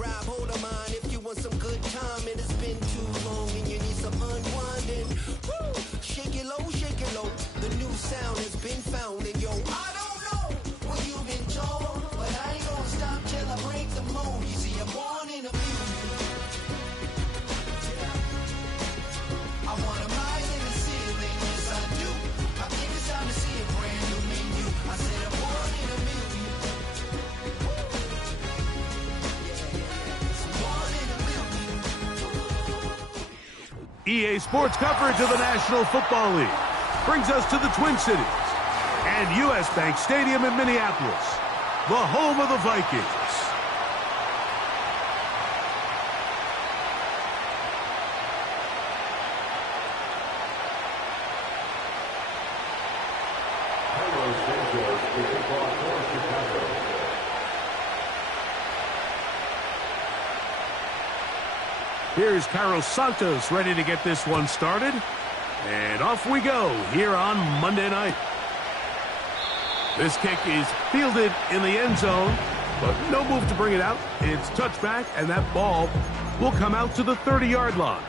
grab hold of mine if you want some good time and it's been too long and you need some unwinding. Woo! Shake it low, shake it low. The new sound has been found and yo, I don't know what you've been told, but I ain't gonna stop till I break the mold. You see, I'm born in a beauty. I wanna rise in the ceiling, yes I do. I think it's time to see a brand new menu. I said I'm born in a million. EA Sports coverage of the National Football League brings us to the Twin Cities and U.S. Bank Stadium in Minneapolis, the home of the Vikings. Here's Carlos Santos ready to get this one started. And off we go here on Monday night. This kick is fielded in the end zone, but no move to bring it out. It's touchback, and that ball will come out to the 30-yard line.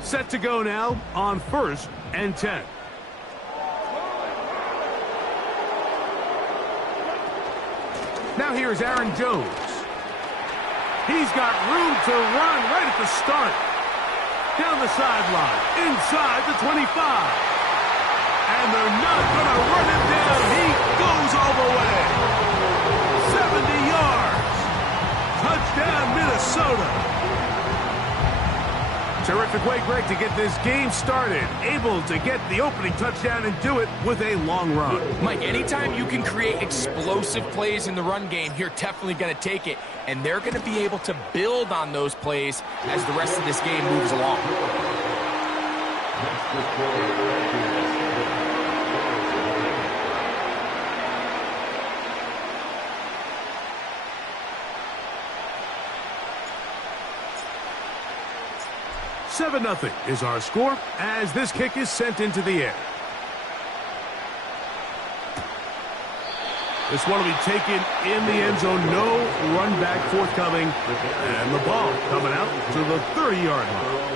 Set to go now on 1st and 10. Now here's Aaron Jones. He's got room to run right at the start. Down the sideline, inside the 25. And they're not going to run him down. He goes all the way. 70 yards. Touchdown, Minnesota. Terrific way, Greg, to get this game started. Able to get the opening touchdown and do it with a long run. Mike, anytime you can create explosive plays in the run game, you're definitely going to take it. And they're going to be able to build on those plays as the rest of this game moves along. 7-0 is our score as this kick is sent into the air. This one will be taken in the end zone. No run back forthcoming. And the ball coming out to the 30-yard line.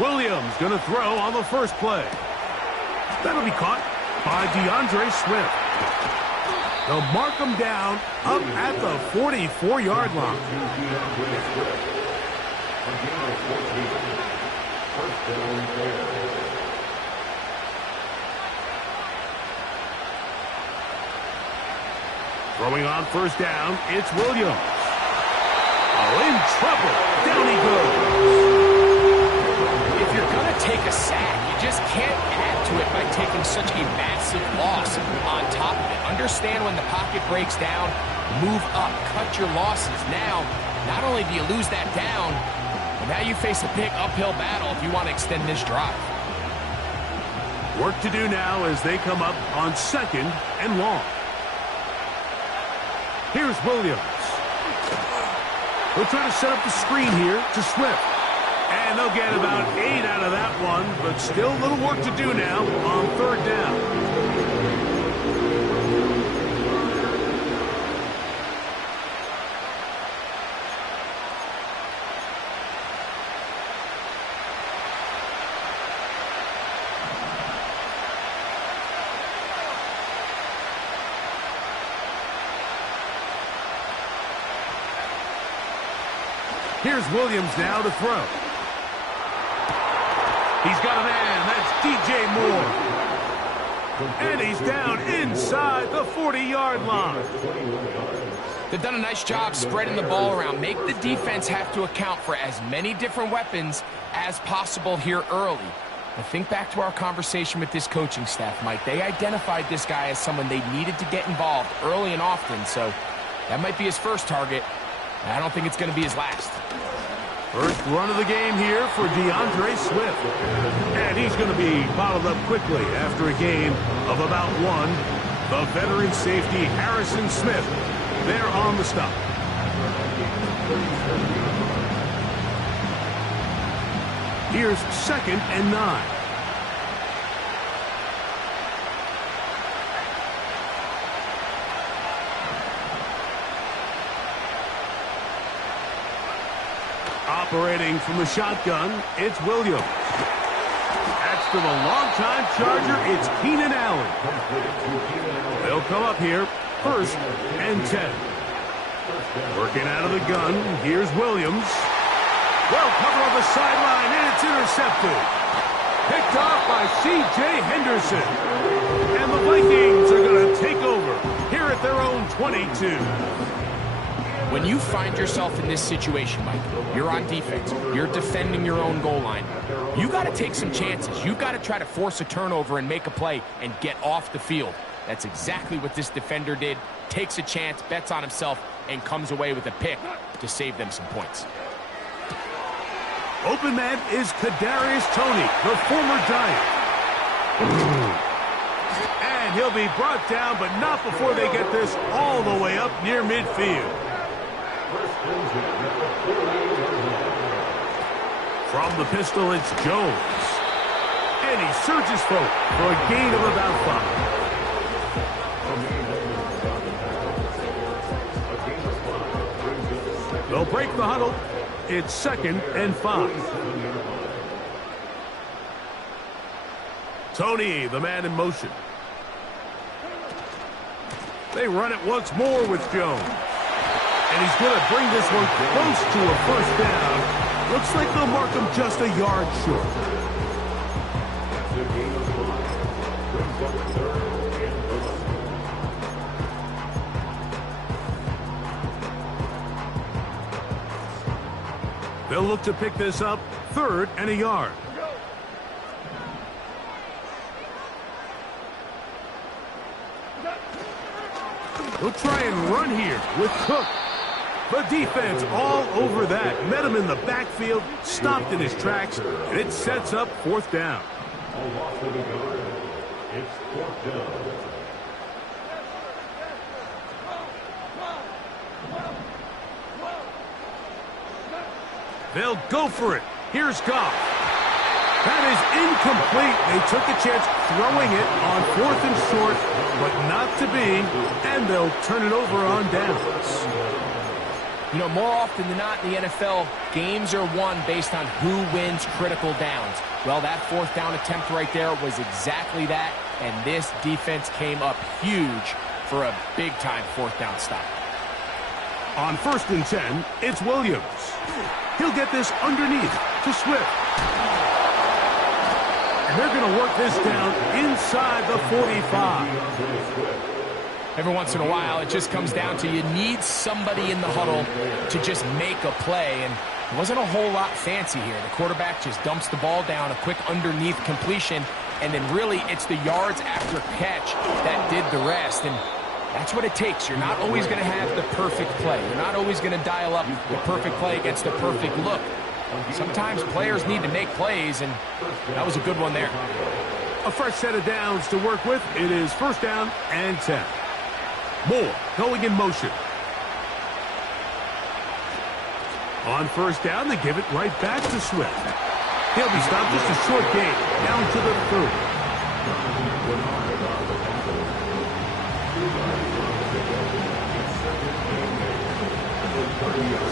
Williams going to throw on the first play. That'll be caught by DeAndre Swift. They'll mark him down up at the 44-yard line. Throwing on first down, it's Williams. Oh, in trouble. Down he goes. If you're going to take a sack, you just can't add to it by taking such a massive loss on top of it. Understand when the pocket breaks down, move up, cut your losses. Now, not only do you lose that down, but now you face a big uphill battle if you want to extend this drive. Work to do now as they come up on 2nd and long. Here's Williams. They'll try to set up the screen here to Swift. And they'll get about 8 out of that one, but still a little work to do now on 3rd down. Here's Williams now to throw. He's got a man. That's DJ Moore. And he's down inside the 40-yard line. They've done a nice job spreading the ball around. Make the defense have to account for as many different weapons as possible here early. But think back to our conversation with this coaching staff, Mike. They identified this guy as someone they needed to get involved early and often, so that might be his first target. I don't think it's going to be his last. First run of the game here for DeAndre Swift. And he's going to be bottled up quickly after a gain of about 1. The veteran safety, Harrison Smith, there on the stop. Here's 2nd and 9. Operating from the shotgun, it's Williams. That's to the longtime Charger, it's Keenan Allen. They'll come up here, 1st and 10. Working out of the gun, here's Williams. Well covered on the sideline, and it's intercepted. Picked off by C.J. Henderson. And the Vikings are going to take over here at their own 22. When you find yourself in this situation, Mike, you're on defense, you're defending your own goal line, you got to take some chances. You've got to try to force a turnover and make a play and get off the field. That's exactly what this defender did. Takes a chance, bets on himself, and comes away with a pick to save them some points. Open man is Kadarius Toney, the former Giant. And he'll be brought down, but not before they get this all the way up near midfield. From the pistol, it's Jones. And he surges forward for a gain of about 5. They'll break the huddle. It's 2nd and 5. Toney, the man in motion. They run it once more with Jones. And he's going to bring this one close to a 1st down. Looks like they'll mark him just a yard short. They'll look to pick this up, 3rd and a yard. He'll try and run here with Cook. The defense all over that. Met him in the backfield, stopped in his tracks, and it sets up 4th down. It's 4th down. They'll go for it. Here's Goff. That is incomplete. They took a chance throwing it on 4th and short, but not to be, and they'll turn it over on downs. You know, more often than not in the NFL, games are won based on who wins critical downs. Well, that 4th down attempt right there was exactly that, and this defense came up huge for a big-time 4th down stop. On 1st and 10, it's Williams. He'll get this underneath to Swift. And they're going to work this down inside the 45. Every once in a while, it just comes down to you need somebody in the huddle to just make a play. And it wasn't a whole lot fancy here. The quarterback just dumps the ball down, a quick underneath completion, and then really it's the yards after catch that did the rest. And that's what it takes. You're not always going to have the perfect play. You're not always going to dial up the perfect play against the perfect look. Sometimes players need to make plays, and that was a good one there. A fresh set of downs to work with. It is 1st down and 10. Moore going in motion. On 1st down, they give it right back to Swift. He'll be stopped just a short gain, down to the 30.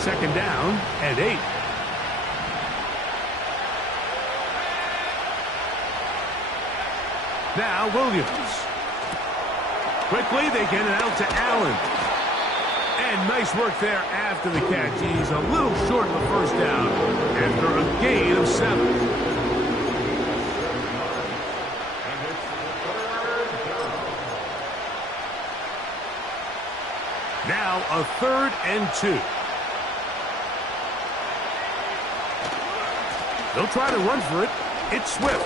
2nd down and 8. Now Williams. Quickly, they get it out to Allen. And nice work there after the catch. He's a little short of the 1st down after a gain of 7. Now a 3rd and 2. They'll try to run for it. It's Swift.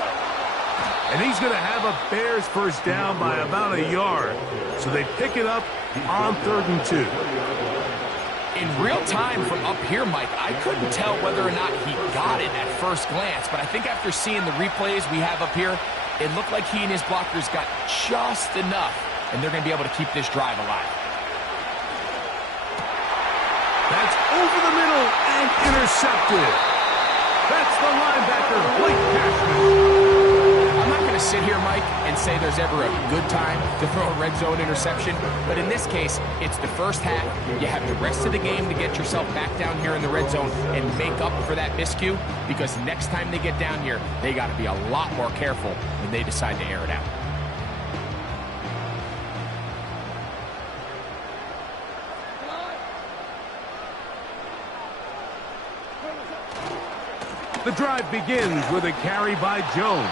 And he's going to have a Bears first down by about a yard. So they pick it up on 3rd and 2. In real time from up here, Mike, I couldn't tell whether or not he got it at first glance, but I think after seeing the replays we have up here, it looked like he and his blockers got just enough, and they're going to be able to keep this drive alive. That's over the middle and intercepted. That's the linebacker, Blake Cashman. I'm not going to sit here, Mike, and say there's ever a good time to throw a red zone interception, but in this case, it's the first half. You have the rest of the game to get yourself back down here in the red zone and make up for that miscue, because next time they get down here, they got to be a lot more careful when they decide to air it out. The drive begins with a carry by Jones.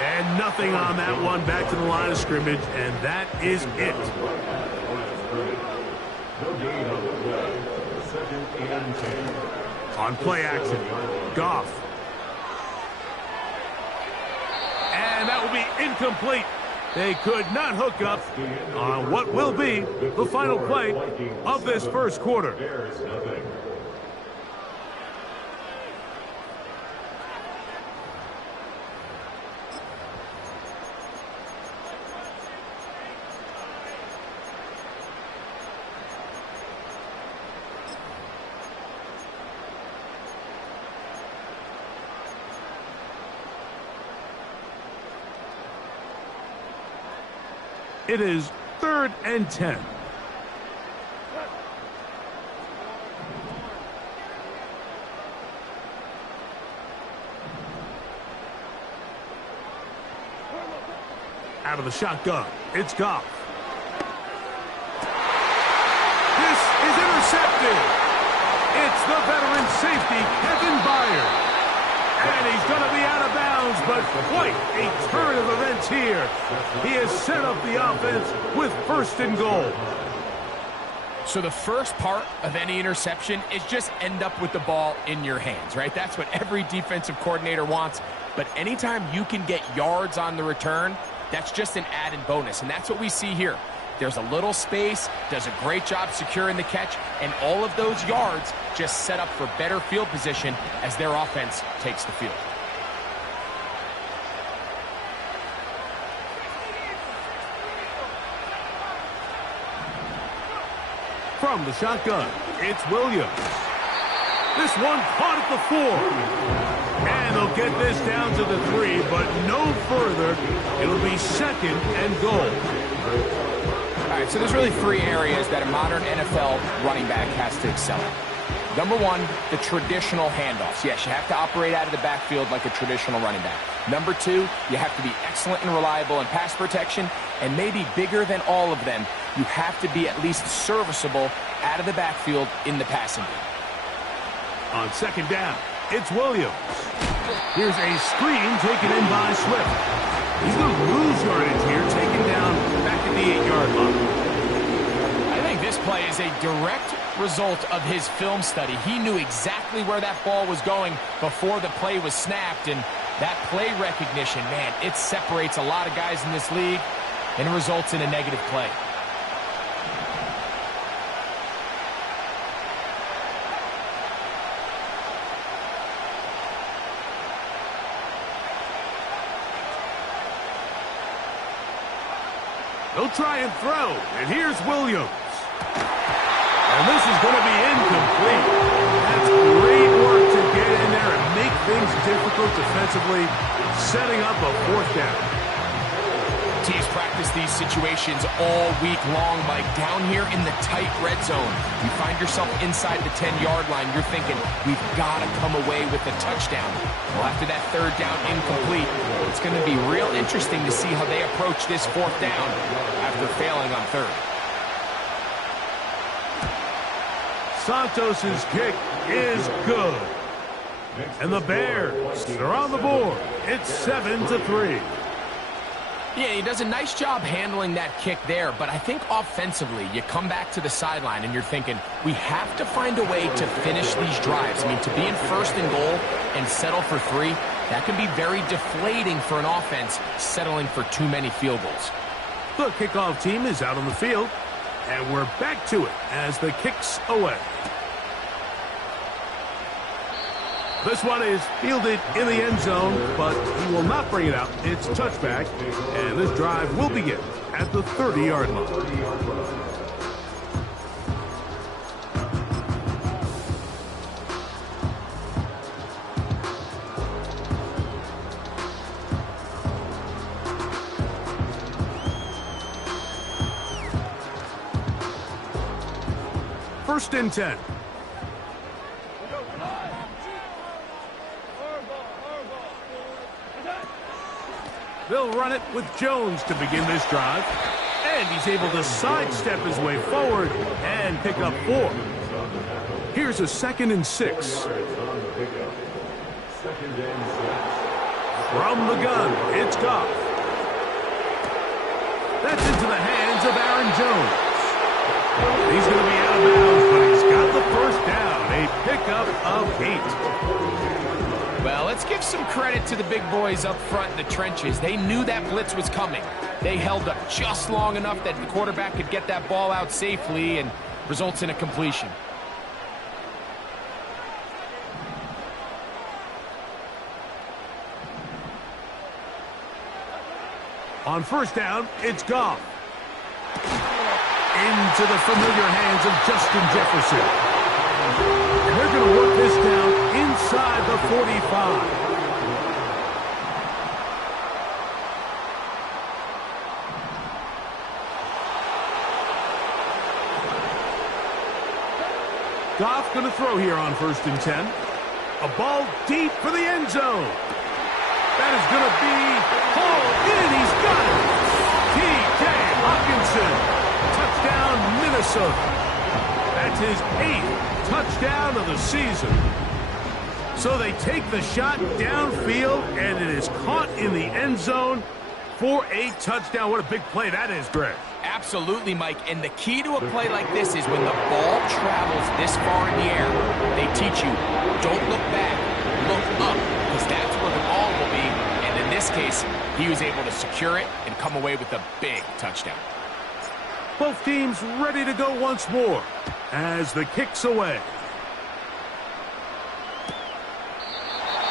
And nothing on that one, back to the line of scrimmage, and that is it. On play action, Goff. And that will be incomplete. They could not hook up on what will be the final play of this first quarter. It is 3rd and 10. Out of the shotgun, it's Goff. This is intercepted. It's the veteran safety, Kevin Byard. And he's going to be out of bounds, but quite a turn of events here. He has set up the offense with 1st and goal. So the first part of any interception is just end up with the ball in your hands, right? That's what every defensive coordinator wants. But anytime you can get yards on the return, that's just an added bonus. And that's what we see here. There's a little space, does a great job securing the catch, and all of those yards just set up for better field position as their offense takes the field. From the shotgun, it's Williams. This one caught at the 4. And they'll get this down to the 3, but no further. It'll be 2nd and goal. All right, so there's really 3 areas that a modern NFL running back has to excel at. Number 1, the traditional handoffs. Yes, you have to operate out of the backfield like a traditional running back. Number 2, you have to be excellent and reliable in pass protection, and maybe bigger than all of them, you have to be at least serviceable out of the backfield in the passing game. On 2nd down, it's Williams. Here's a screen taken in by Swift. He's going to lose yardage here, taken down back at the 8-yard line. I think this play is a direct result of his film study. He knew exactly where that ball was going before the play was snapped, and that play recognition, man, it separates a lot of guys in this league, and it results in a negative play. They'll try and throw, and here's Williams. And this is going to be incomplete. That's great work to get in there and make things difficult defensively, setting up a 4th down. Teams practice these situations all week long, Mike. Down here in the tight red zone, you find yourself inside the 10-yard line. You're thinking, we've got to come away with a touchdown. Well, after that 3rd down incomplete, it's going to be real interesting to see how they approach this 4th down after failing on 3rd. Santos' kick is good. And the Bears are on the board. It's 7-3. Yeah, he does a nice job handling that kick there, but I think offensively, you come back to the sideline and you're thinking, we have to find a way to finish these drives. I mean, to be in 1st and goal and settle for 3, That can be very deflating for an offense settling for too many field goals. The kickoff team is out on the field, and we're back to it as the kick's away. This one is fielded in the end zone, but he will not bring it out. It's touchback, and this drive will begin at the 30-yard line. First and 10. They'll run it with Jones to begin this drive. And he's able to sidestep his way forward and pick up 4. Here's a 2nd and 6. From the gun, it's Goff. That's into the hands of Aaron Jones. He's going to be out of bounds, but he's got the first down. A pickup of 8. Well, let's give some credit to the big boys up front in the trenches. They knew that blitz was coming. They held up just long enough that the quarterback could get that ball out safely and results in a completion. On first down, it's Goff. Into the familiar hands of Justin Jefferson. And they're going to work this down inside the 45. Goff going to throw here on first and 10. A ball deep for the end zone. That is going to be hauled in. He's got it. T.J. Hockenson. Touchdown, Minnesota. That's his 8th touchdown of the season. So they take the shot downfield, and it is caught in the end zone for a touchdown. What a big play that is, Greg. Absolutely, Mike. And the key to a play like this is when the ball travels this far in the air, they teach you, don't look back, look up, because that's where the ball will be. And in this case, he was able to secure it and come away with a big touchdown. Both teams ready to go once more as the kick's away.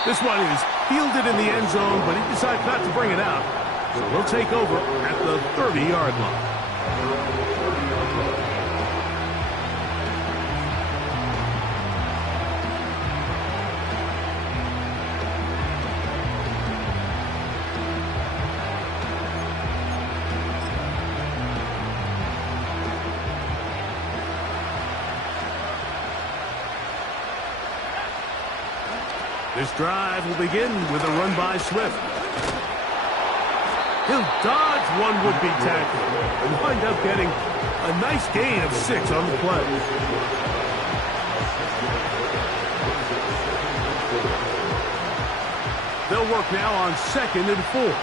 This one is fielded in the end zone, but he decides not to bring it out. So they'll take over at the 30-yard line. This drive will begin with a run by Swift. He'll dodge one would-be tackle and wind up getting a nice gain of 6 on the play. They'll work now on 2nd and 4.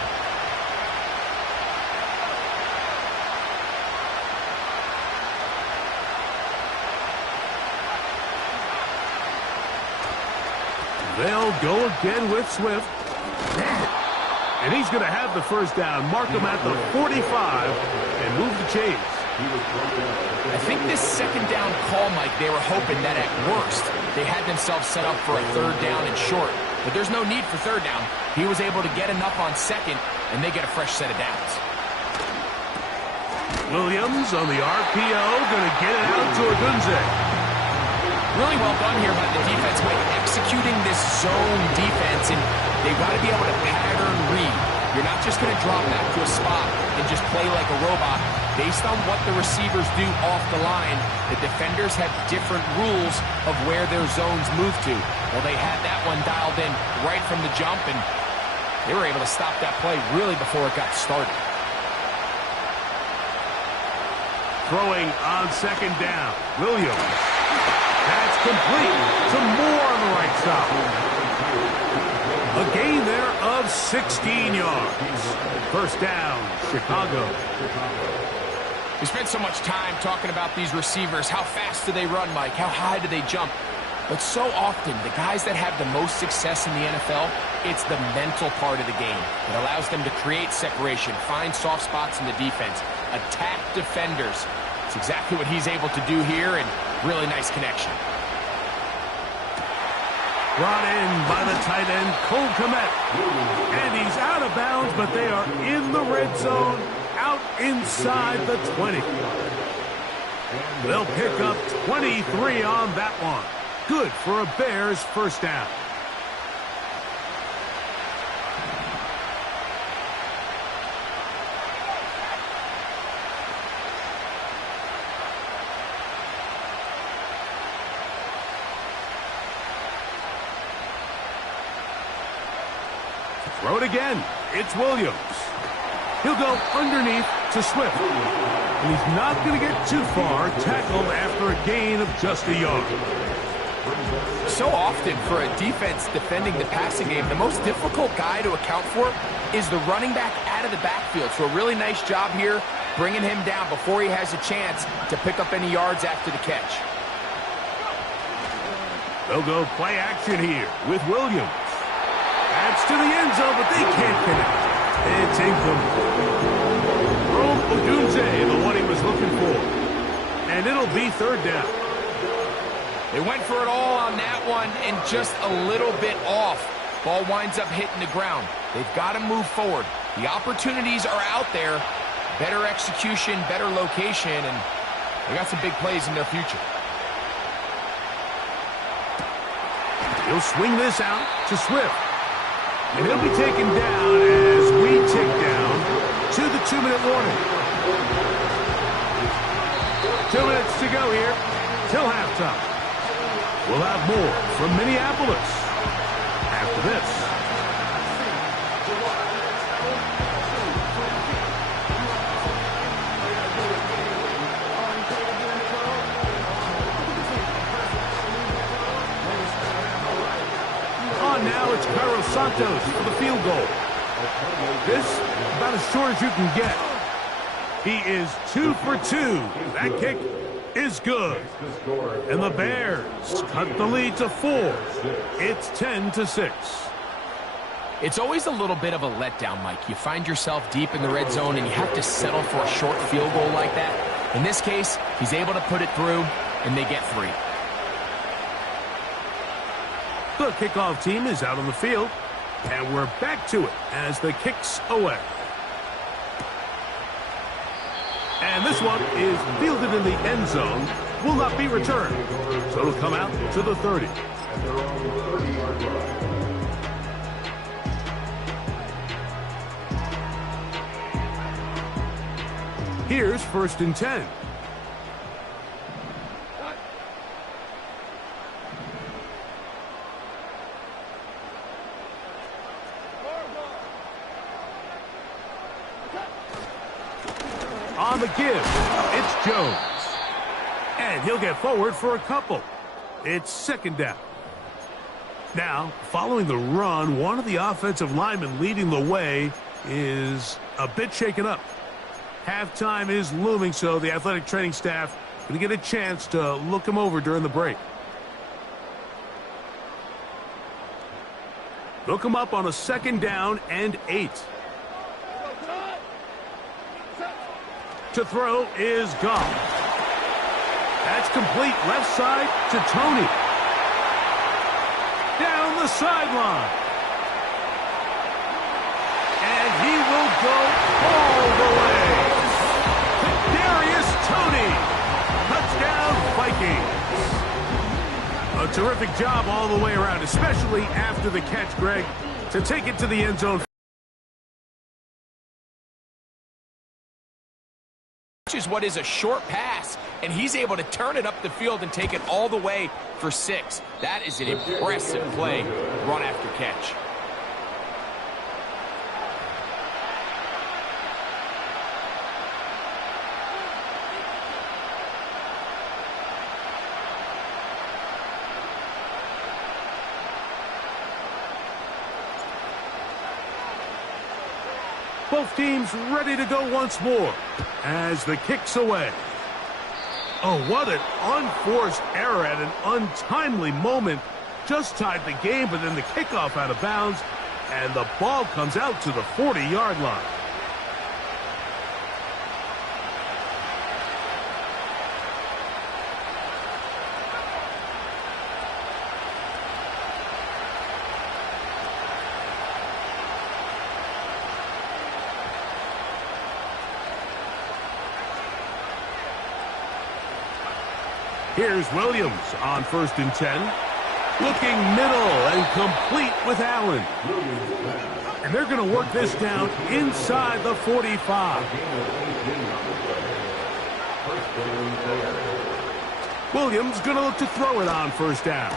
They'll go again with Swift. And he's going to have the first down. Mark him at the 45 and move the chains. I think this second down call, Mike, they were hoping that at worst they had themselves set up for a 3rd down and short. But there's no need for 3rd down. He was able to get enough on 2nd, and they get a fresh set of downs. Williams on the RPO, going to get it out to Odunze. Really well done here by the defense, Mike, executing this zone defense, and they've got to be able to pattern read. You're not just going to drop back to a spot and just play like a robot. Based on what the receivers do off the line, the defenders have different rules of where their zones move to. Well, they had that one dialed in right from the jump, and they were able to stop that play really before it got started. Throwing on 2nd down, Williams. That's complete. Some more on the right side. A gain there of 16 yards. First down, Chicago. We spent so much time talking about these receivers. How fast do they run, Mike? How high do they jump? But so often, the guys that have the most success in the NFL, it's the mental part of the game. It allows them to create separation, find soft spots in the defense, attack defenders. It's exactly what he's able to do here, and really nice connection. Brought in by the tight end, Cole Kmet. And he's out of bounds, but they are in the red zone, out inside the 20. They'll pick up 23 on that one. Good for a Bears first down. Throw it again. It's Williams. He'll go underneath to Swift. And he's not going to get too far, tackled after a gain of just a yard. So often for a defense defending the passing game, the most difficult guy to account for is the running back out of the backfield. So a really nice job here bringing him down before he has a chance to pick up any yards after the catch. They'll go play action here with Williams. That's to the end zone, but they can't connect. It's incomplete. Rome Odunze, the one he was looking for. And it'll be third down. They went for it all on that one and just a little bit off. Ball winds up hitting the ground. They've got to move forward. The opportunities are out there. Better execution, better location, and they got some big plays in their future. He'll swing this out to Swift. And he'll be taken down as we tick down to the 2-minute warning. 2 minutes to go here till halftime. We'll have more from Minneapolis after this. Now it's Carlos Santos for the field goal. This about as short as you can get. He is 2 for 2. That kick is good. And the Bears cut the lead to 4. It's 10-6. It's always a little bit of a letdown, Mike. You find yourself deep in the red zone and you have to settle for a short field goal like that. In this case, he's able to put it through and they get 3. The kickoff team is out on the field, and we're back to it as the kick's away. And this one is fielded in the end zone, will not be returned. So it'll come out to the 30. Here's 1st and 10. On the give, it's Jones. And he'll get forward for a couple. It's 2nd down. Now, following the run, one of the offensive linemen leading the way is a bit shaken up. Halftime is looming, so the athletic training staff going to get a chance to look him over during the break. Look him up on a 2nd down and 8. To throw is Goff. That's complete left side to Tony. Down the sideline. And he will go all the way. Kadarius Toney. Touchdown Vikings. A terrific job all the way around, especially after the catch, Greg, to take it to the end zone. Is what is a short pass, and he's able to turn it up the field and take it all the way for 6. That is an impressive play, run after catch. Both teams ready to go once more as the kick's away. Oh, what an unforced error at an untimely moment. Just tied the game, but then the kickoff out of bounds, and the ball comes out to the 40-yard line. Here's Williams on 1st and 10. Looking middle and complete with Allen. And they're going to work this down inside the 45. Williams going to look to throw it on 1st down.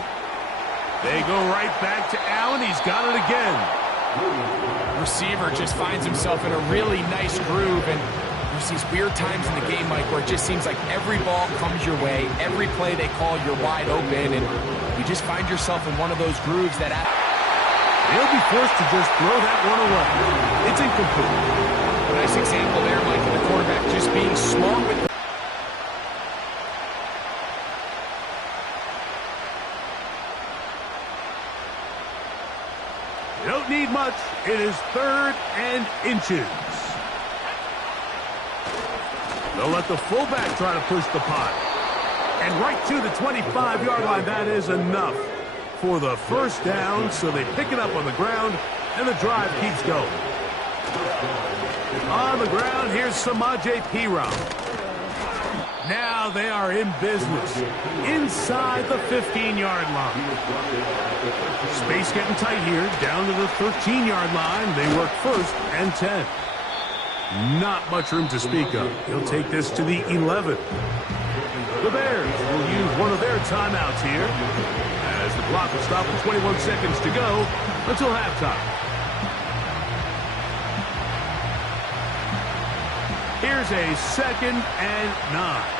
They go right back to Allen. He's got it again. Receiver just finds himself in a really nice groove, and there's these weird times in the game, Mike, where it just seems like every ball comes your way. Every play they call, you're wide open, and you just find yourself in one of those grooves that... He'll be forced to just throw that one away. It's incomplete. A nice example there, Mike, of the quarterback just being smart with... You don't need much. It is 3rd and inches. They'll let the fullback try to push the pot. And right to the 25-yard line. That is enough for the 1st down. So they pick it up on the ground, and the drive keeps going. On the ground, here's Samaje Perine. Now they are in business inside the 15-yard line. Space getting tight here. Down to the 13-yard line. They work 1st and 10. Not much room to speak of. He'll take this to the 11. The Bears will use one of their timeouts here as the clock will stop with 21 seconds to go until halftime. Here's a 2nd and 9.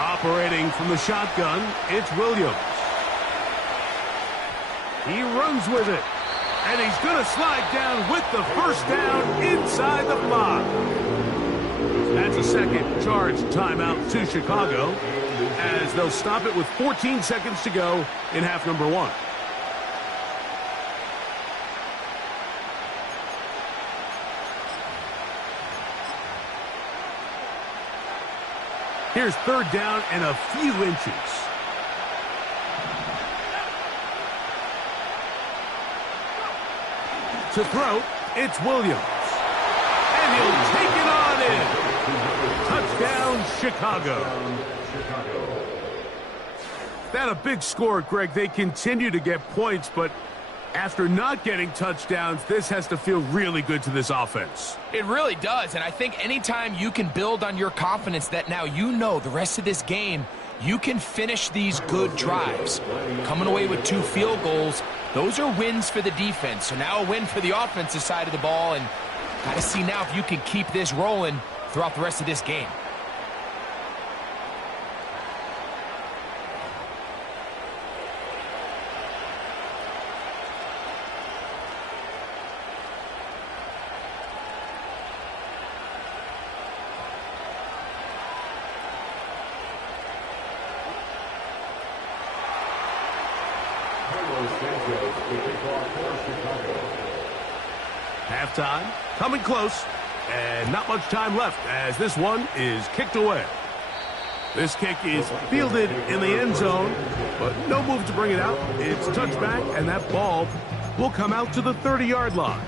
Operating from the shotgun, it's Williams. He runs with it, and he's going to slide down with the 1st down inside the 5. That's a second charge timeout to Chicago, as they'll stop it with 14 seconds to go in half number 1. Here's 3rd down and a few inches. To throw, it's Williams. And he'll take it on in. Touchdown, Chicago. That a big score, Greg. They continue to get points, but after not getting touchdowns, this has to feel really good to this offense. It really does, and I think anytime you can build on your confidence that now you know the rest of this game, you can finish these good drives. Coming away with 2 field goals, those are wins for the defense. So now a win for the offensive side of the ball, and got to see now if you can keep this rolling throughout the rest of this game. Halftime, coming close, and not much time left as this one is kicked away. This kick is fielded in the end zone, but no move to bring it out. It's touchback, and that ball will come out to the 30-yard line.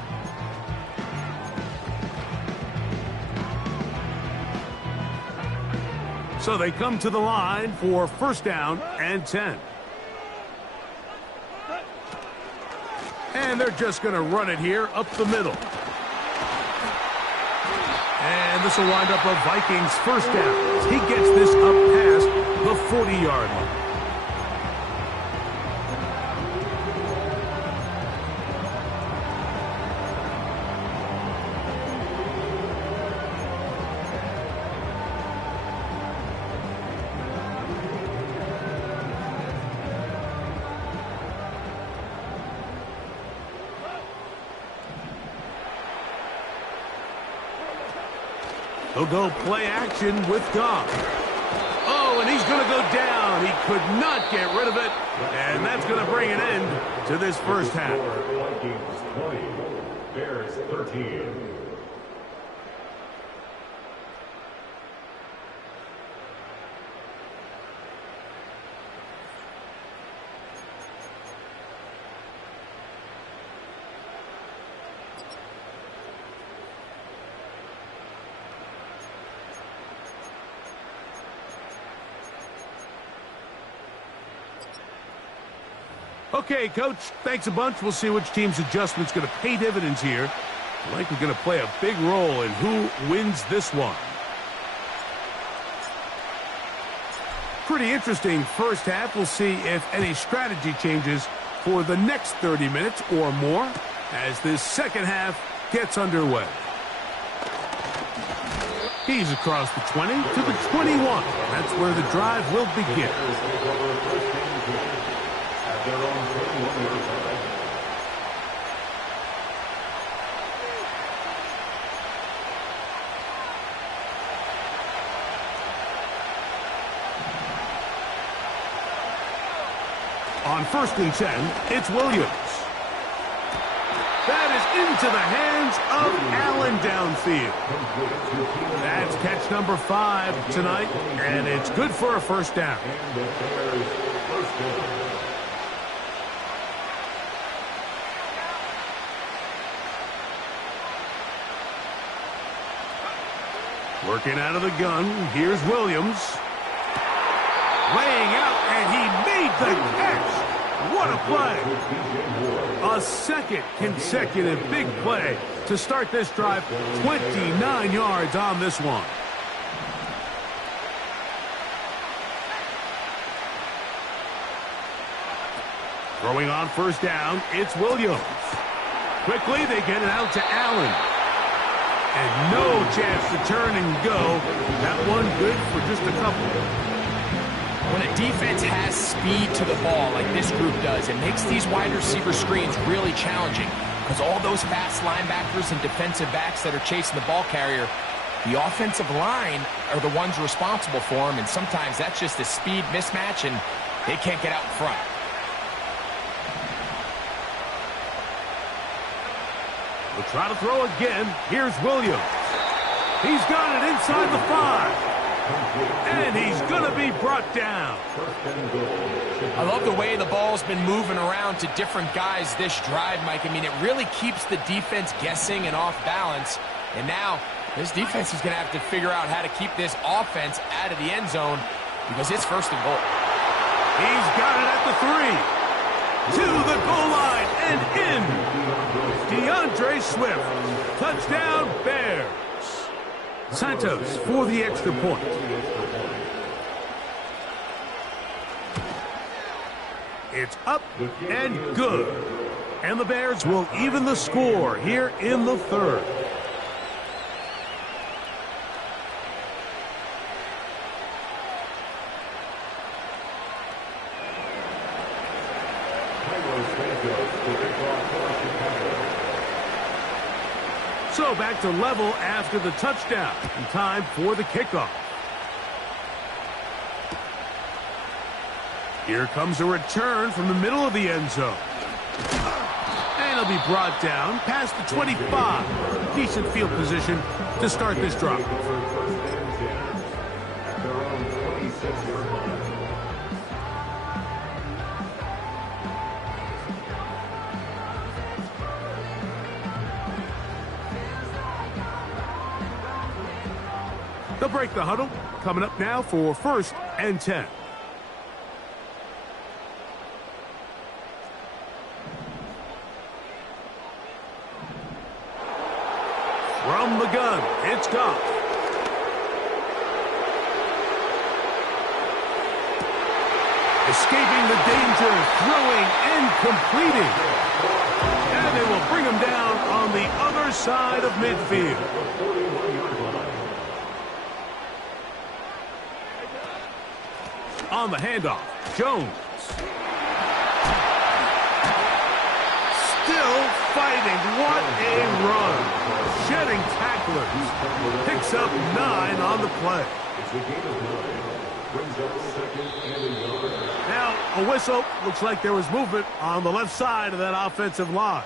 So they come to the line for 1st down and 10. And they're just going to run it here up the middle. And this will wind up a Vikings 1st down. He gets this up past the 40-yard line. He'll go play action with Goff. Oh, and he's going to go down. He could not get rid of it. And that's going to bring an end to this first half. Vikings 20, Bears 13. Okay, Coach, thanks a bunch. We'll see which team's adjustment's going to pay dividends here. I think we're going to play a big role in who wins this one. Pretty interesting first half. We'll see if any strategy changes for the next 30 minutes or more as this second half gets underway. He's across the 20 to the 21. That's where the drive will begin. On 1st and 10, it's Williams. That is into the hands of Allen downfield. That's catch number 5 tonight, and it's good for a first down. Working out of the gun, here's Williams. Laying out, and he made the catch. What a play. A second consecutive big play to start this drive. 29 yards on this one. Throwing on first down, it's Williams. Quickly, they get it out to Allen. And no chance to turn and go. That one good for just a couple. When a defense has speed to the ball like this group does, it makes these wide receiver screens really challenging because all those fast linebackers and defensive backs that are chasing the ball carrier, the offensive line are the ones responsible for them, and sometimes that's just a speed mismatch, and they can't get out in front. We'll try to throw again. Here's Williams. He's got it inside the 5. And he's going to be brought down. I love the way the ball's been moving around to different guys this drive, Mike. I mean, it really keeps the defense guessing and off balance. And now this defense is going to have to figure out how to keep this offense out of the end zone because it's 1st and goal. He's got it at the 3. To the goal line and in. DeAndre Swift. Touchdown, Bears. Santos for the extra point. It's up and good. And the Bears will even the score here in the 3rd. So back to level after the touchdown. And time for the kickoff. Here comes a return from the middle of the end zone. And he'll be brought down past the 25. Decent field position to start this drive. They'll break the huddle. Coming up now for 1st and 10. From the gun, it's Goff. Escaping the danger, throwing and completing. And they will bring him down on the other side of midfield. On the handoff, Jones. Still fighting. What a run. shedding tacklers. Picks up 9 on the play. It's a gain of 9. Brings up second and a yard. Now, a whistle. Looks like there was movement on the left side of that offensive line.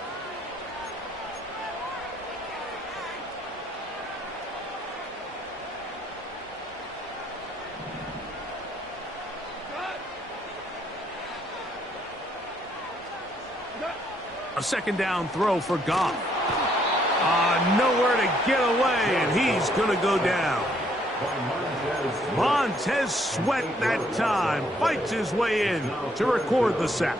A second down throw for Goff. Nowhere to get away, and he's going to go down. Montez Sweat that time fights his way in to record the sack.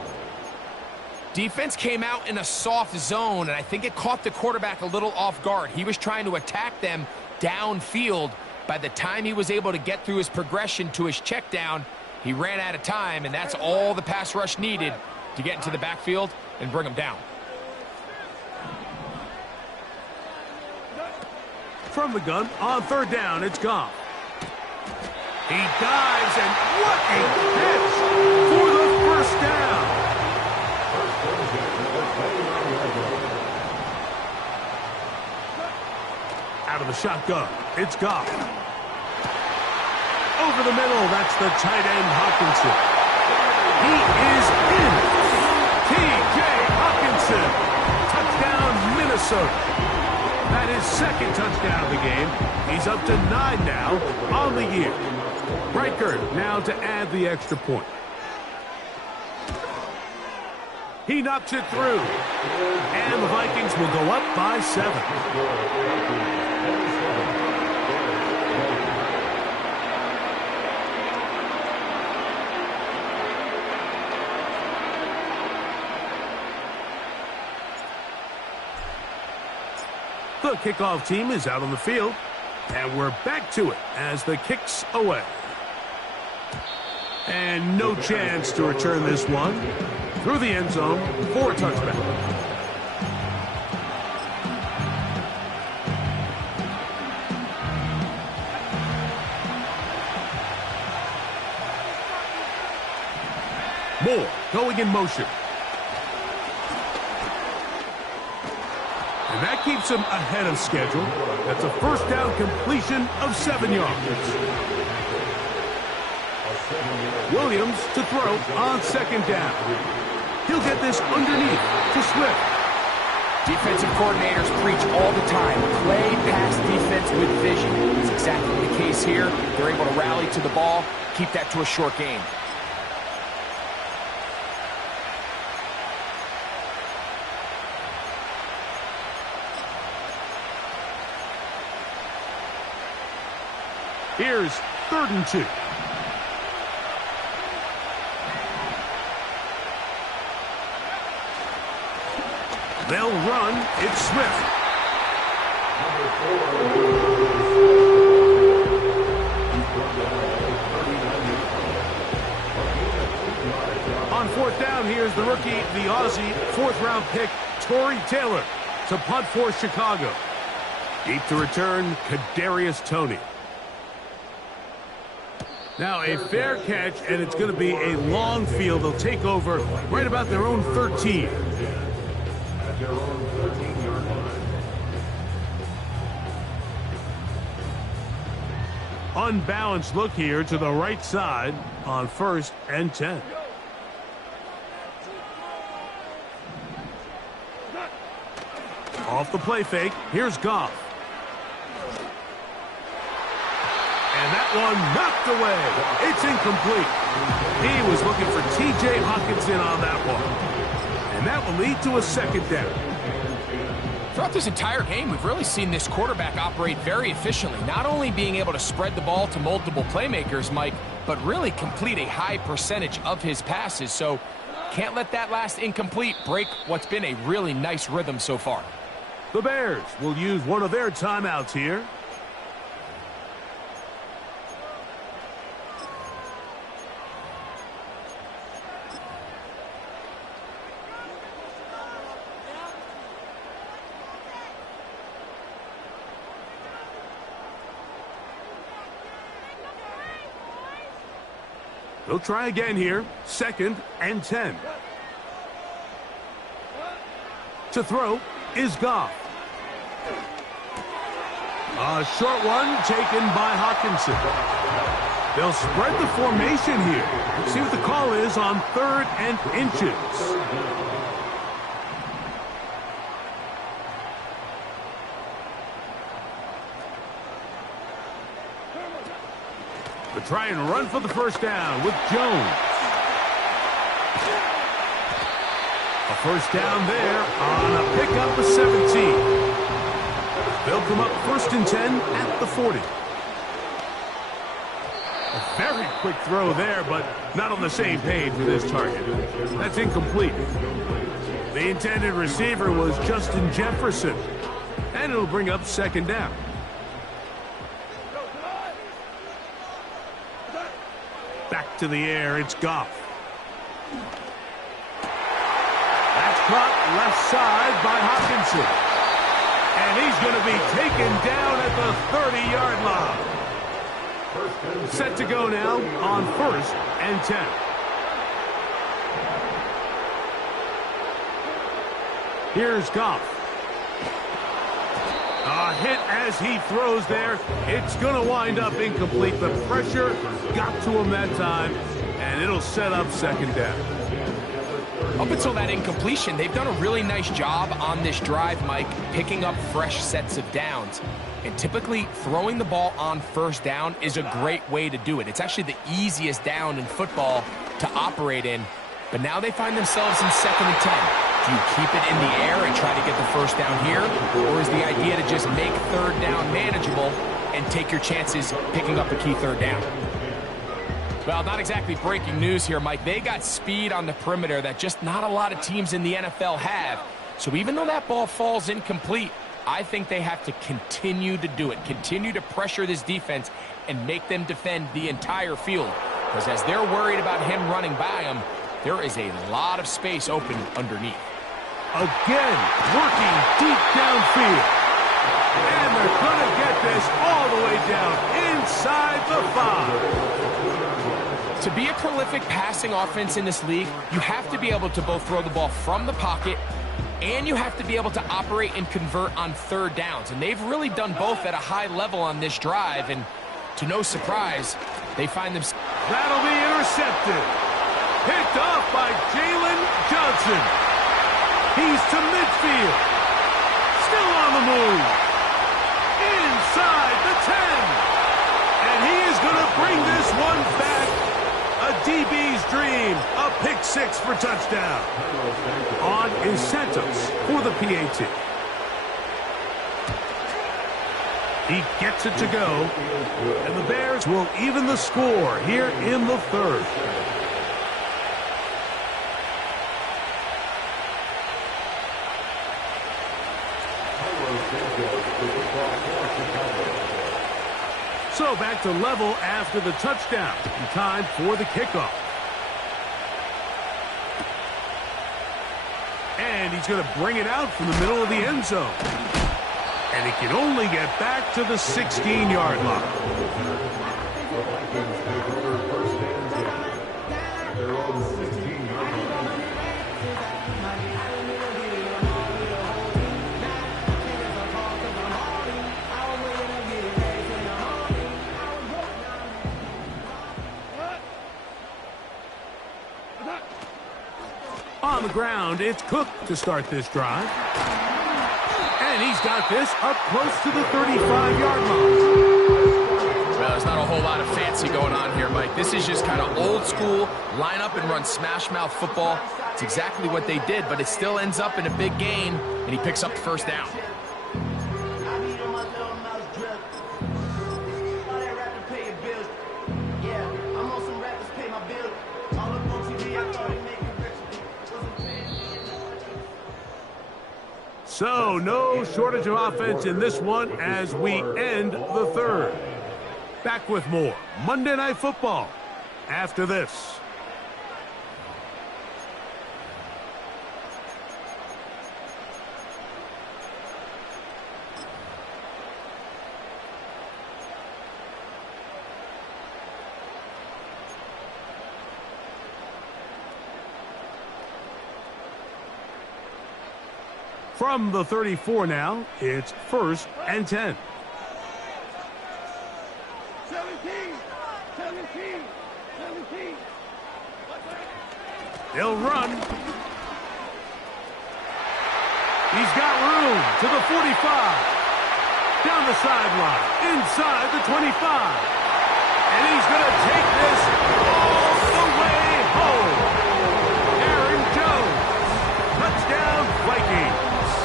Defense came out in a soft zone, and I think it caught the quarterback a little off guard. He was trying to attack them downfield. By the time he was able to get through his progression to his check down, he ran out of time, and that's all the pass rush needed to get into the backfield and bring him down. From the gun, on third down, it's Goff. He dives, and what a catch for the first down. Out of the shotgun, it's Goff. Over the middle, that's the tight end, Hockenson. He is in. T.J. Hockenson. Touchdown, Minnesota. That is second touchdown of the game. He's up to 9 now on the year. Reichert now to add the extra point. He knocks it through. And the Vikings will go up by 7. The kickoff team is out on the field, and we're back to it as the kick's away. And no chance to return this one through the end zone for a touchback. Moore going in motion. And that keeps him ahead of schedule. That's a first down completion of 7 yards. Williams to throw on second down. He'll get this underneath to Swift. Defensive coordinators preach all the time. Play pass defense with vision. It's exactly the case here. They're able to rally to the ball, keep that to a short game. Here's 3rd and 2. They'll run. It's Swift. On 4th down, here's the rookie, the Aussie, 4th-round pick, Torrey Taylor, to punt for Chicago. Deep to return, Kadarius Toney. Now a fair catch, and it's going to be a long field. They'll take over right about their own 13. At their own 13-yard line. Unbalanced look here to the right side on 1st and 10. Off the play fake, here's Goff. And that one knocked away. It's incomplete. He was looking for T.J. Hockenson on that one. And that will lead to a second down. Throughout this entire game, we've really seen this quarterback operate very efficiently, not only being able to spread the ball to multiple playmakers, Mike, but really complete a high percentage of his passes. So can't let that last incomplete break what's been a really nice rhythm so far. The Bears will use one of their timeouts here. They'll try again here. 2nd and 10. To throw is Goff. A short one taken by Hawkinson. They'll spread the formation here. Let's see what the call is on 3rd and inches. They try and run for the first down with Jones. A first down there on a pickup of 17. They'll come up 1st and 10 at the 40. A very quick throw there, but not on the same page for this target. That's incomplete. The intended receiver was Justin Jefferson, and it'll bring up 2nd down. Back to the air, it's Goff. That's caught left side by Hawkinson. And he's going to be taken down at the 30-yard line. Set to go now on 1st and 10. Here's Goff. A hit as he throws there. It's going to wind up incomplete. The pressure got to him that time, and it'll set up 2nd down. Up until that incompletion, they've done a really nice job on this drive, Mike, picking up fresh sets of downs. And typically, throwing the ball on 1st down is a great way to do it. It's actually the easiest down in football to operate in. But now they find themselves in 2nd and 10. Do you keep it in the air and try to get the first down here? Or is the idea to just make 3rd down manageable and take your chances picking up a key 3rd down? Well, not exactly breaking news here, Mike. They got speed on the perimeter that just not a lot of teams in the NFL have. So even though that ball falls incomplete, I think they have to continue to do it. Continue to pressure this defense and make them defend the entire field. Because as they're worried about him running by them, there is a lot of space open underneath. Again, working deep downfield. And they're going to get this all the way down inside the 5. To be a prolific passing offense in this league, you have to be able to both throw the ball from the pocket and you have to be able to operate and convert on 3rd downs. And they've really done both at a high level on this drive. And to no surprise, they find themselves... That'll be intercepted. Picked off by Jalen Johnson. He's to midfield. Still on the move. Inside the 10. And he is going to bring this one back. A DB's dream. A pick 6 for touchdown. On is Santos for the PAT. He gets it to go. And the Bears will even the score here in the 3rd. So back to level after the touchdown. In time for the kickoff. And he's going to bring it out from the middle of the end zone. And he can only get back to the 16-yard line. On the ground, it's Cook to start this drive. And he's got this up close to the 35-yard line. Well, there's not a whole lot of fancy going on here, Mike. This is just kind of old school, line up and run smash mouth football. It's exactly what they did, but it still ends up in a big gain, and he picks up the first down. So, no shortage of offense in this one as we end the 3rd. Back with more Monday Night Football after this. From the 34 now, it's 1st and 10. They'll run. He's got room to the 45. Down the sideline, inside the 25. And he's going to take this all the way home. Aaron Jones, touchdown Vikings.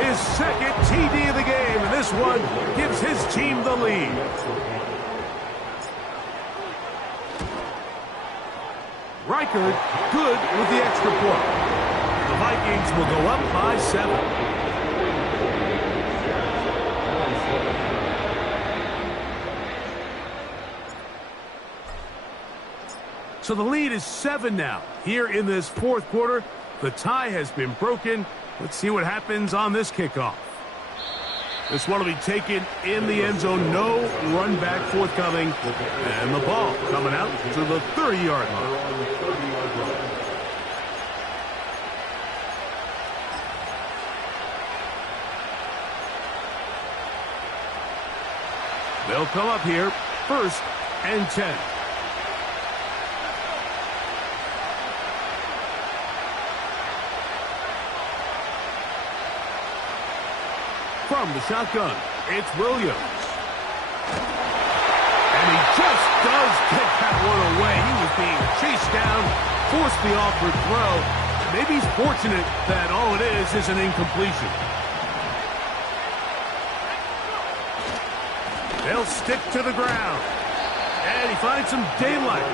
His second TD of the game, and this one gives his team the lead. Reichard good with the extra point. The Vikings will go up by 7. So the lead is 7 now. Here in this fourth quarter, the tie has been broken. Let's see what happens on this kickoff. This one will be taken in the end zone. No run back forthcoming. And the ball coming out to the 30-yard line. They'll come up here, 1st and 10. From the shotgun, it's Williams. And he just does get that one away. He was being chased down, forced the awkward throw. Maybe he's fortunate that all it is an incompletion. They'll stick to the ground. And he finds some daylight.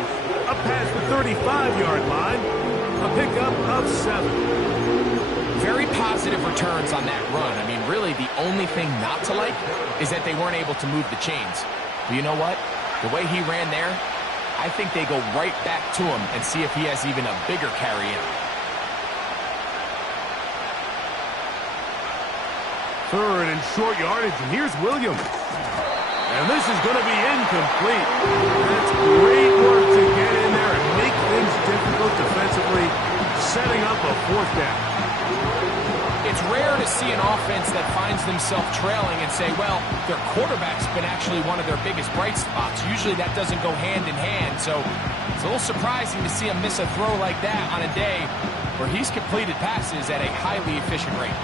Up past the 35-yard line. A pickup of 7. Very positive returns on that run. I mean, really, the only thing not to like is that they weren't able to move the chains. But you know what? The way he ran there, I think they go right back to him and see if he has even a bigger carry in. 3rd and short yardage, and here's Williams. And this is going to be incomplete. That's great work to get in there and make things difficult defensively, setting up a 4th down. It's rare to see an offense that finds themselves trailing and say, well, their quarterback's been actually one of their biggest bright spots. Usually that doesn't go hand in hand, so it's a little surprising to see him miss a throw like that on a day where he's completed passes at a highly efficient rate.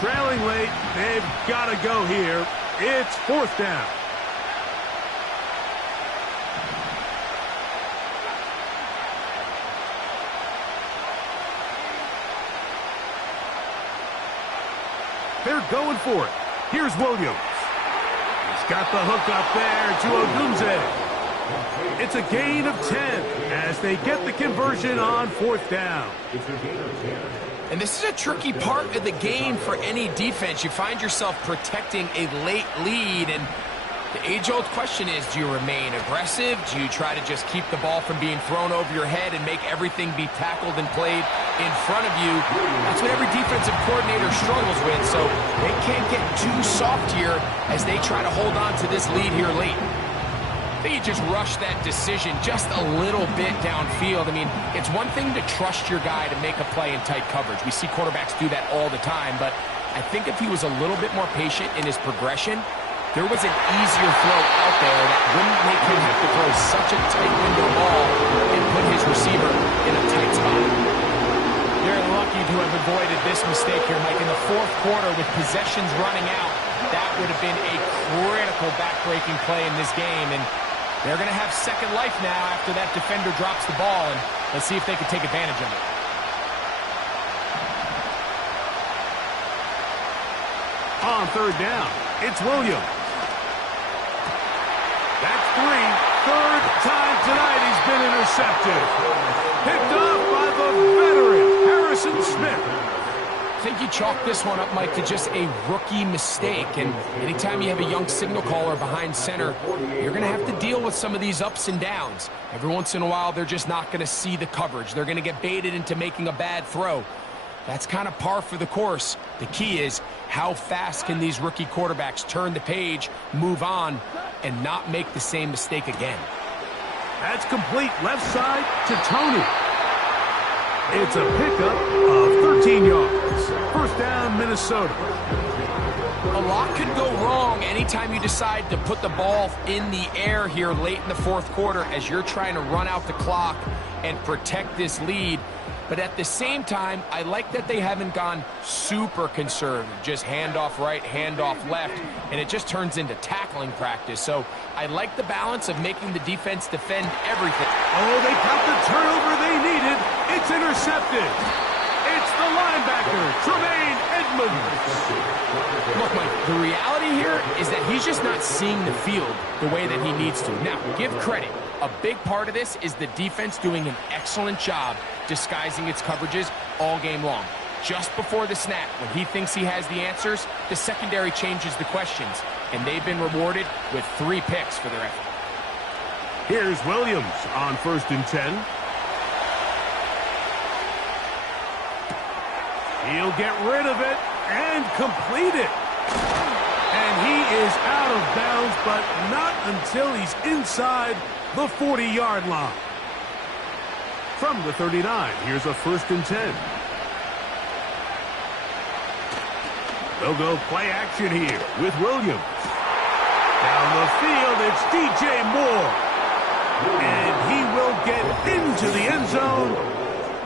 Trailing late, they've got to go here. It's 4th down. They're going for it. Here's Williams. He's got the hook up there to Odunze. It's a gain of 10 as they get the conversion on 4th down. And this is a tricky part of the game for any defense. You find yourself protecting a late lead, and the age-old question is, do you remain aggressive? Do you try to just keep the ball from being thrown over your head and make everything be tackled and played in front of you? That's what every defensive coordinator struggles with, so they can't get too soft here as they try to hold on to this lead here late. They just rush that decision just a little bit downfield. I mean, it's one thing to trust your guy to make a play in tight coverage. We see quarterbacks do that all the time, but I think if he was a little bit more patient in his progression, there was an easier throw out there that wouldn't make him have to throw such a tight window ball and put his receiver in a tight spot. They're lucky to have avoided this mistake here, Mike. In the 4th quarter with possessions running out, that would have been a critical back-breaking play in this game, and they're going to have second life now after that defender drops the ball, and let's see if they can take advantage of it. On 3rd down, it's Williams. That's 3. 3rd time tonight he's been intercepted. Picked off by the veteran, Harrison Smith. I think you chalk this one up, Mike, to just a rookie mistake. And anytime you have a young signal caller behind center, you're going to have to deal with some of these ups and downs. Every once in a while, they're just not going to see the coverage. They're going to get baited into making a bad throw. That's kind of par for the course. The key is how fast can these rookie quarterbacks turn the page, move on, and not make the same mistake again. That's complete left side to Tony. It's a pickup of 13 yards. First down, Minnesota. A lot could go wrong anytime you decide to put the ball in the air here late in the fourth quarter as you're trying to run out the clock and protect this lead. But at the same time, I like that they haven't gone super conservative, just handoff right, handoff left, and it just turns into tackling practice. So I like the balance of making the defense defend everything. Oh, they got the turnover they needed. It's intercepted. It's the linebacker, Tremaine Edmonds. Look, Mike, the reality here is that he's just not seeing the field the way that he needs to. Now, give credit. A big part of this is the defense doing an excellent job disguising its coverages all game long. Just before the snap, when he thinks he has the answers, the secondary changes the questions, and they've been rewarded with 3 picks for their effort. Here's Williams on 1st and 10. He'll get rid of it and complete it. And he is out of bounds, but not until he's inside the 40-yard line. From the 39, here's a 1st and 10. They'll go play action here with Williams. Down the field, it's DJ Moore. And he will get into the end zone.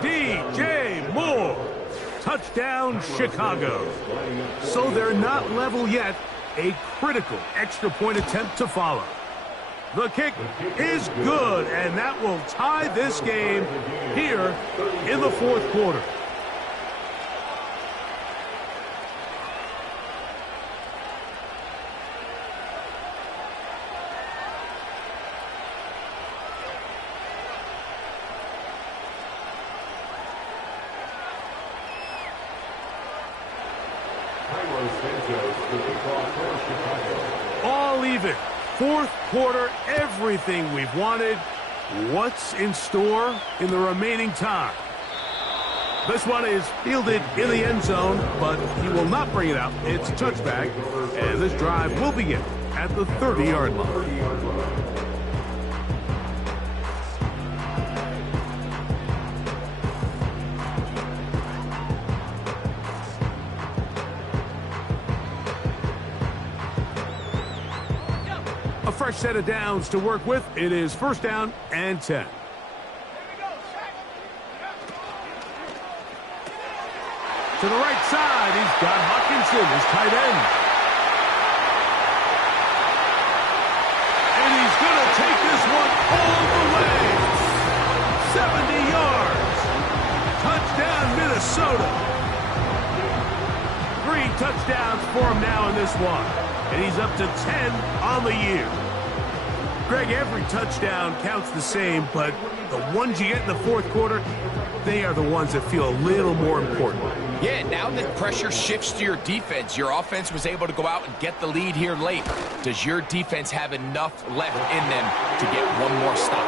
DJ Moore. Touchdown, Chicago. So they're not level yet. A critical extra point attempt to follow. The kick is good, and that will tie this game here in the fourth quarter. All even. Fourth quarter, everything we've wanted. What's in store in the remaining time? This one is fielded in the end zone, but he will not bring it out. It's a touchback, and this drive will begin at the 30-yard line. A fresh set of downs to work with. It is 1st down and 10. To the right side, he's got Hawkinson, his tight end. And he's going to take this one all the way. 70 yards. Touchdown, Minnesota. 3 touchdowns for him now in this one. And he's up to 10 on the year. Greg, every touchdown counts the same, but the ones you get in the fourth quarter, they are the ones that feel a little more important. Yeah, now that pressure shifts to your defense, your offense was able to go out and get the lead here late. Does your defense have enough left in them to get one more stop?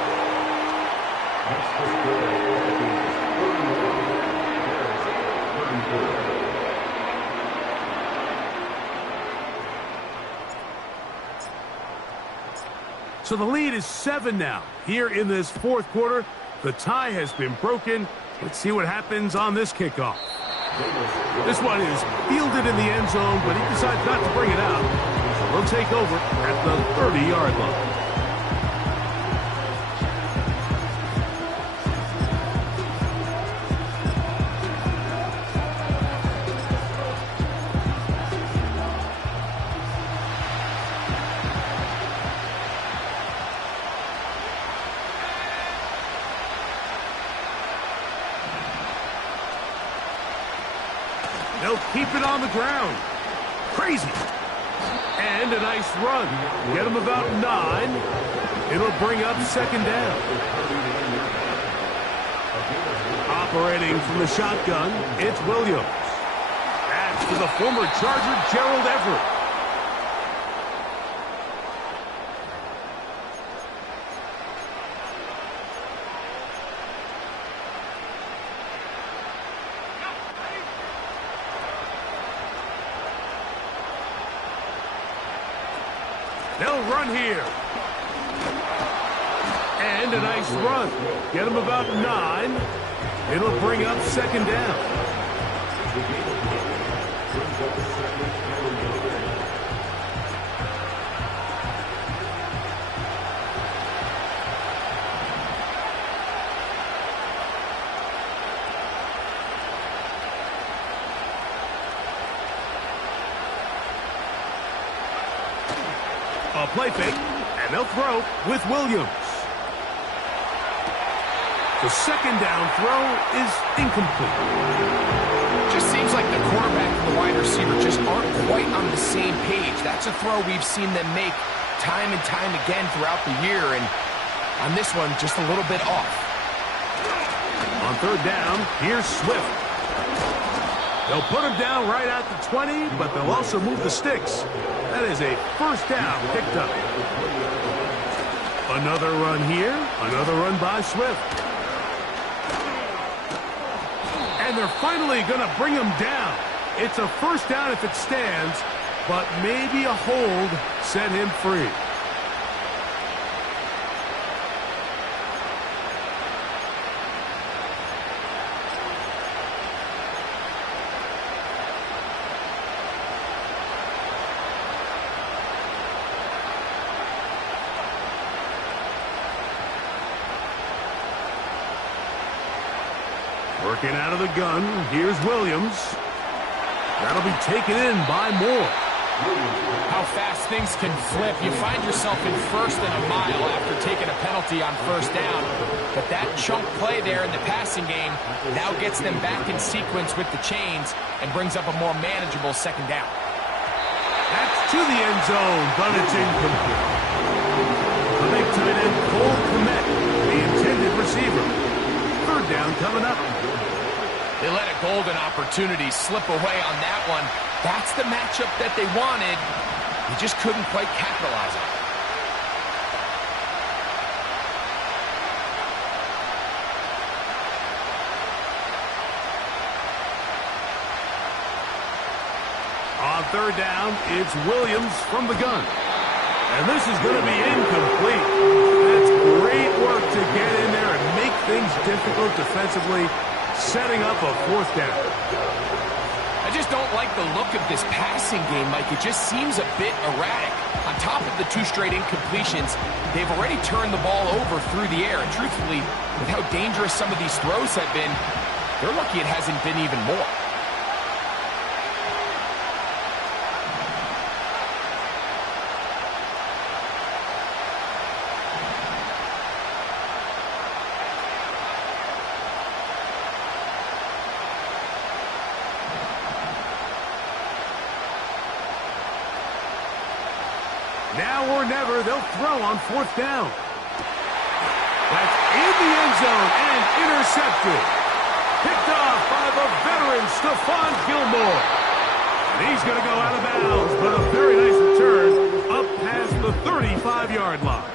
So the lead is 7 now. Here in this fourth quarter, the tie has been broken. Let's see what happens on this kickoff. This one is fielded in the end zone, but he decides not to bring it out. So they'll take over at the 30-yard line. They'll keep it on the ground. Crazy. And a nice run. Get them about 9. It'll bring up 2nd down. Operating from the shotgun, it's Williams. That's to the former Charger, Gerald Everett. They'll run here. And And a nice run. Get him about 9. It'll bring up second down. A play fake, and they'll throw with Williams. The second down throw is incomplete. Just seems like the quarterback and the wide receiver just aren't quite on the same page. That's a throw we've seen them make time and time again throughout the year, and on this one, just a little bit off. On third down, here's Swift. They'll put him down right at the 20, but they'll also move the sticks. That is a first down picked up. Another run here, another run by Swift. And they're finally going to bring him down. It's a first down if it stands, but maybe a hold set him free. Working out of the gun, here's Williams. That'll be taken in by Moore. How fast things can flip. You find yourself in first and a mile after taking a penalty on first down. But that chunk play there in the passing game now gets them back in sequence with the chains and brings up a more manageable second down. That's to the end zone, but it's incomplete. The big tight end, Cole Kmet, the intended receiver. Third down coming up. They let a golden opportunity slip away on that one. That's the matchup that they wanted. He just couldn't quite capitalize on it. On third down, it's Williams from the gun. And this is going to be incomplete. That's great work to get in there and make things difficult defensively, setting up a fourth down. I just don't like the look of this passing game, Mike. It just seems a bit erratic. On top of the 2 straight incompletions, they've already turned the ball over through the air. And truthfully, with how dangerous some of these throws have been, they're lucky it hasn't been even more. Now or never, they'll throw on fourth down. That's in the end zone and intercepted. Picked off by the veteran, Stephon Gilmore. And he's going to go out of bounds, but a very nice return up past the 35-yard line.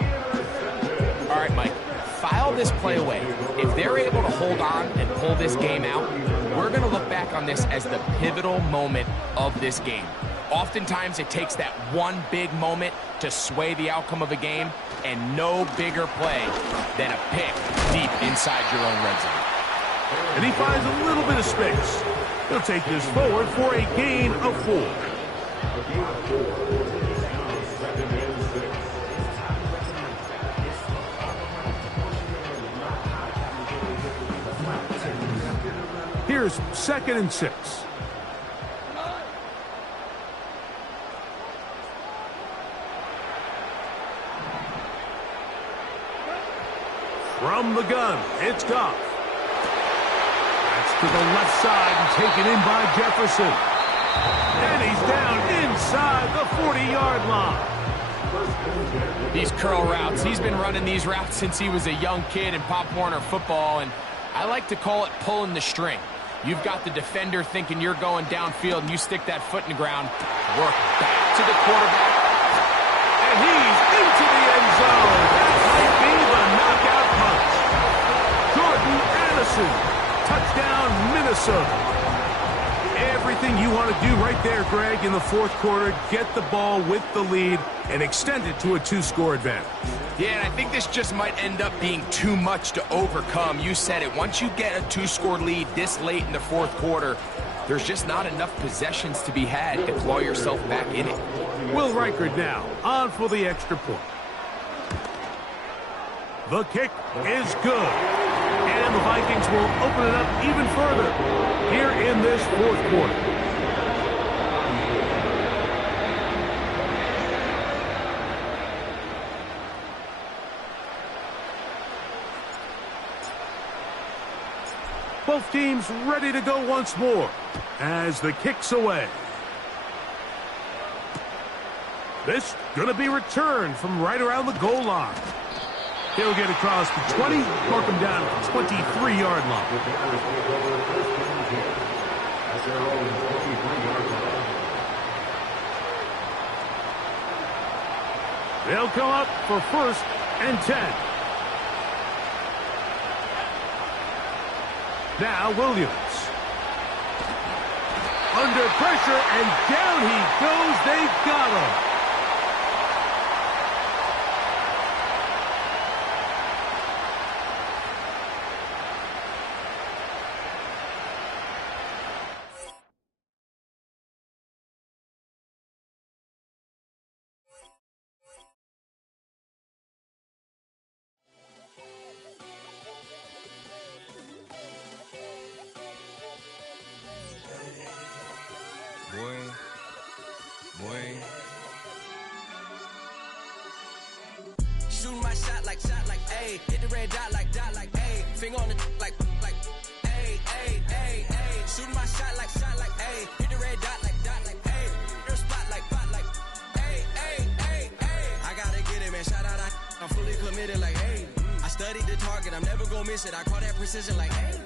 All right, Mike, file this play away. If they're able to hold on and pull this game out, we're going to look back on this as the pivotal moment of this game. Oftentimes, it takes that one big moment to sway the outcome of a game, and no bigger play than a pick deep inside your own red zone. And he finds a little bit of space. He'll take this forward for a gain of 4. Here's 2nd and 6. From the gun, it's Goff. That's to the left side and taken in by Jefferson. And he's down inside the 40-yard line. These curl routes, he's been running these routes since he was a young kid in Pop Warner football, and I like to call it pulling the string. You've got the defender thinking you're going downfield, and you stick that foot in the ground, work back to the quarterback. And he's into the end zone. That might be the knockout punch. Jordan Addison, touchdown Minnesota. Everything you want to do right there, Greg, in the fourth quarter, get the ball with the lead and extend it to a 2-score advantage. Yeah, and I think this just might end up being too much to overcome. You said it. Once you get a 2-score lead this late in the fourth quarter, there's just not enough possessions to be had to claw yourself back in it. Will Reichard now on for the extra point. The kick is good. And the Vikings will open it up even further here in this fourth quarter. Both teams ready to go once more as the kick's away. This going to be returned from right around the goal line. He'll get across the 20, mark him down at the 23-yard line. They'll come up for 1st and 10. Now Williams. Under pressure, and down he goes. They've got him. Shooting my shot like, ayy. Hit the red dot like, ayy. Finger on the like, ayy, ayy, ayy, ayy. Shooting my shot like, ayy. Hit the red dot like, ayy. Your spot like, ayy, ayy, ayy, ayy. I gotta get it, man. Shout out, I'm fully committed like, ayy. I studied the target, I'm never gonna miss it. I call that precision like, ayy.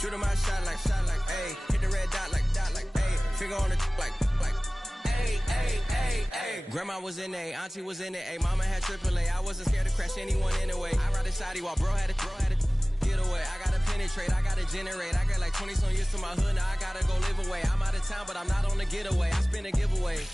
Shooting my shot like, ayy. Hit the red dot like, ayy. Finger on the like, ayy, ayy, ayy, ayy. Grandma was in A, auntie was in it, ayy. Mama had AAA, I wasn't scared to crash anyone anyway. I ride a shoddy while bro had to get away. I gotta penetrate, I gotta generate. I got like 20-some years to my hood, now I gotta go live away. I'm out of town, but I'm not on the getaway. I spin a giveaway.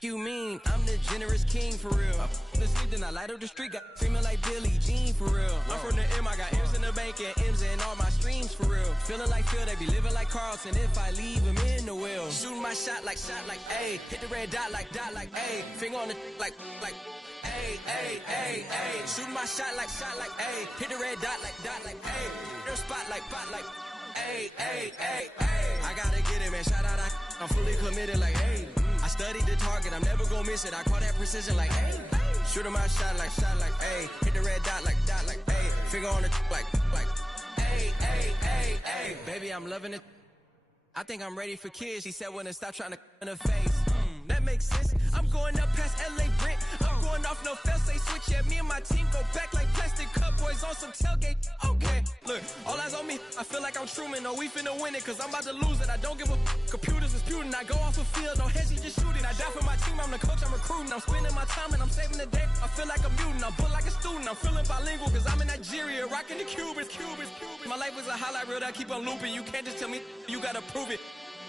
You mean I'm the generous king for real? I the sleep, then I light up the street, got screaming like Billie Jean for real. I'm from the M, I got M's in the bank and M's in all my streams for real. Feeling like Phil, they be living like Carlson if I leave him in the wheel. Shooting my shot like, ayy. Hit the red dot like, ayy. Finger on the like, ayy, ayy, ayy, ayy. Shooting my shot like, ayy. Hit the red dot like, ayy. Your spot like, ayy, ayy, ayy, ayy. I gotta get it, man. Shout out, I'm fully committed like, ayy. I studied the target, I'm never gonna miss it. I call that precision like, ayy. Shooting my shot like, ayy. Hit the red dot like, ayy. Finger on the like, ayy, ayy, ayy, ayy. Baby, I'm loving it. I think I'm ready for kids. She said when to stop trying to in her face. That makes sense. I'm going up past LA Brent. I'm going off no fail, say switch. Yeah, me and my team go back like plastic cup boys on some tailgate. Okay, look, all eyes on me. I feel like I'm Truman. No, we finna win it, cause I'm about to lose it. I don't give a computers disputing. I go off the field, no heads, just shooting. I die for my team, I'm the coach, I'm recruiting. I'm spending my time and I'm saving the day. I feel like a mutant, I'm built like a student. I'm feeling bilingual, cause I'm in Nigeria, rocking the Cubans. My life is a highlight reel that I keep on looping. You can't just tell me, you gotta prove it.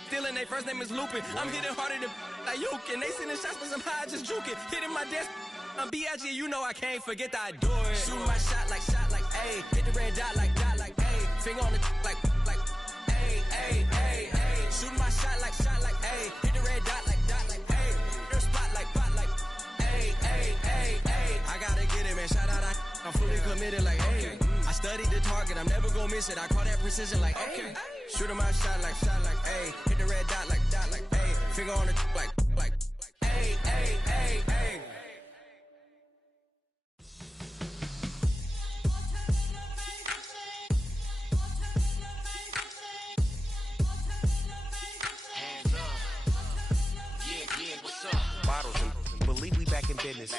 Stealing, they first name is Lupin. I'm hitting harder than like Yukin. They sending shots, but somehow I just juke it. Hitting my desk, I'm B.I.G. You know I can't forget that I do it. Shooting my shot like, ayy. Hit the red dot like, ayy. Finger on the like, ayy, ayy, ayy, ayy. Shooting my shot like, ayy. Hit the red dot like, ayy. Your spot like, ayy, ayy, ayy, ayy. I gotta get it, man. Shout out, I'm fully committed like, ayy. I studied the target, I'm never gonna miss it. I call that precision like, ayy. Shooting my shot like, ayy. Hit the red dot like, ayy. Finger on the like, ayy, ayy, ayy, ayy. Hands up. Yeah, what's up? Bottles and believe we back in business.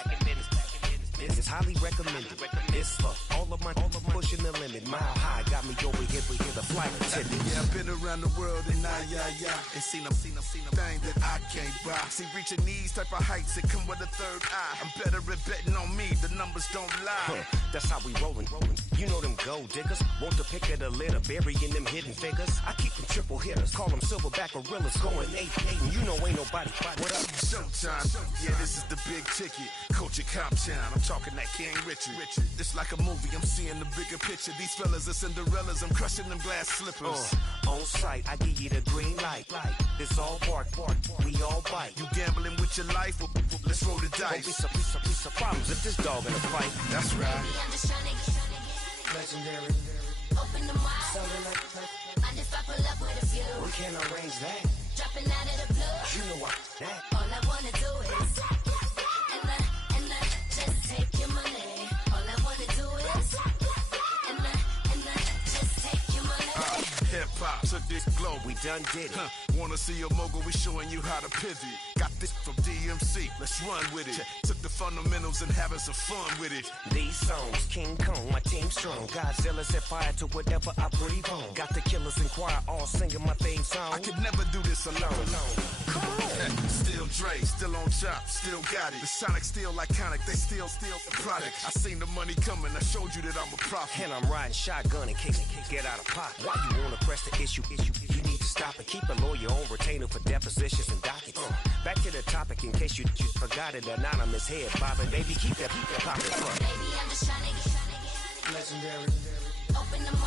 This is highly recommended. This for all of my pushing the limit. Mile high got me over here, but here's the flight attendant. Yeah, I've been around the world and and seen them thing that I can't buy. See, reaching these type of heights that come with a third eye. I'm better at betting on me, the numbers don't lie. That's how we rollin'. You know them gold diggers, want to pick of the litter, burying them hidden figures. I keep them triple hitters, call them silverback gorillas, going 8-8, and you know ain't nobody. What up? Showtime, yeah, this is the big ticket. Coach at Cop Town, I'm talking that King Richard. This like a movie, I'm seeing the bigger picture. These fellas are Cinderellas, I'm crushing them glass slippers. On sight, I give you the green light. This all bark, we all bite. You gambling with your life? Well, let's roll the Don't dice. be some problems if this dog in a fight. That's right. I'm just tryna get Legendary, open the wide. something like Mind if I pull up with a few? we can arrange that. Dropping out of the blue. You know what that. All I wanna do is and I just take your money. All I wanna do is and I just take your money. Hip hop took this globe. We done did it. Wanna see a mogul? We showing you how to pivot. Got this from DMC. Let's run with it. Took the fundamentals and having some fun with it. These songs, King Kong, my team strong. Godzilla set fire to whatever I breathe on. Got the killers in choir all singing my theme song. I could never do this alone. Come on. Still Dre, still on top, still got it. The Sonic still iconic, they still the product. I seen the money coming, I showed you that I'm a prophet. And I'm riding shotgun in case get out of pocket. Why you wanna press the issue? You need to stop it. Keep a lawyer on retainer for depositions and dockets. Back to the topic in case you forgot it. Anonymous head bobbing, baby, keep that popping. Baby, I'm just tryna get Legendary. open the wide.